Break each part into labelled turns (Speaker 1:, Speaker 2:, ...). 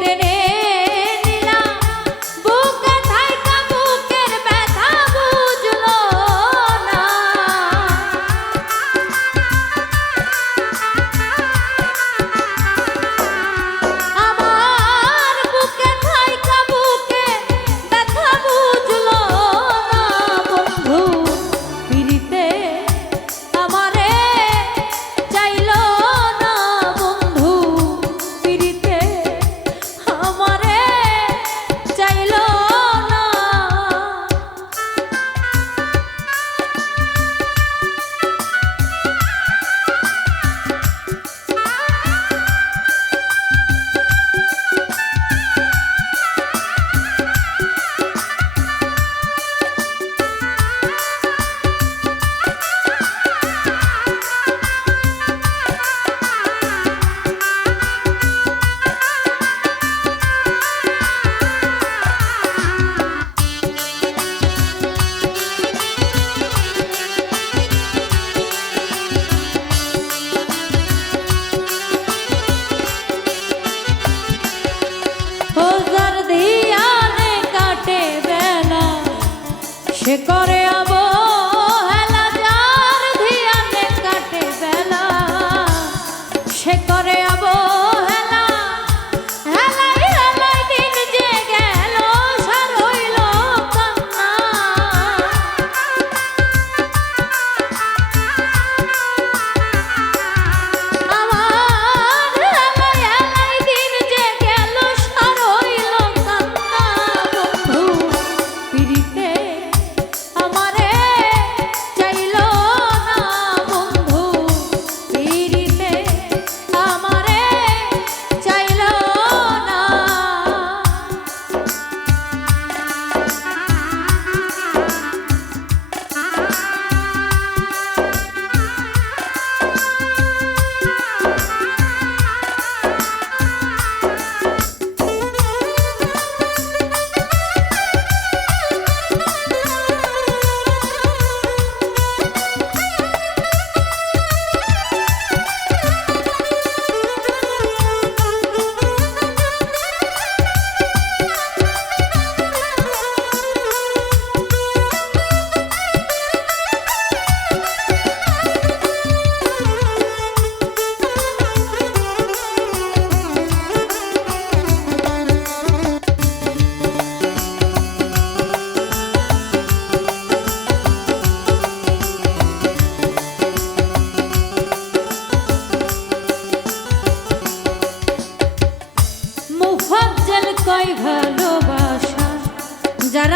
Speaker 1: tener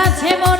Speaker 1: আছে মনে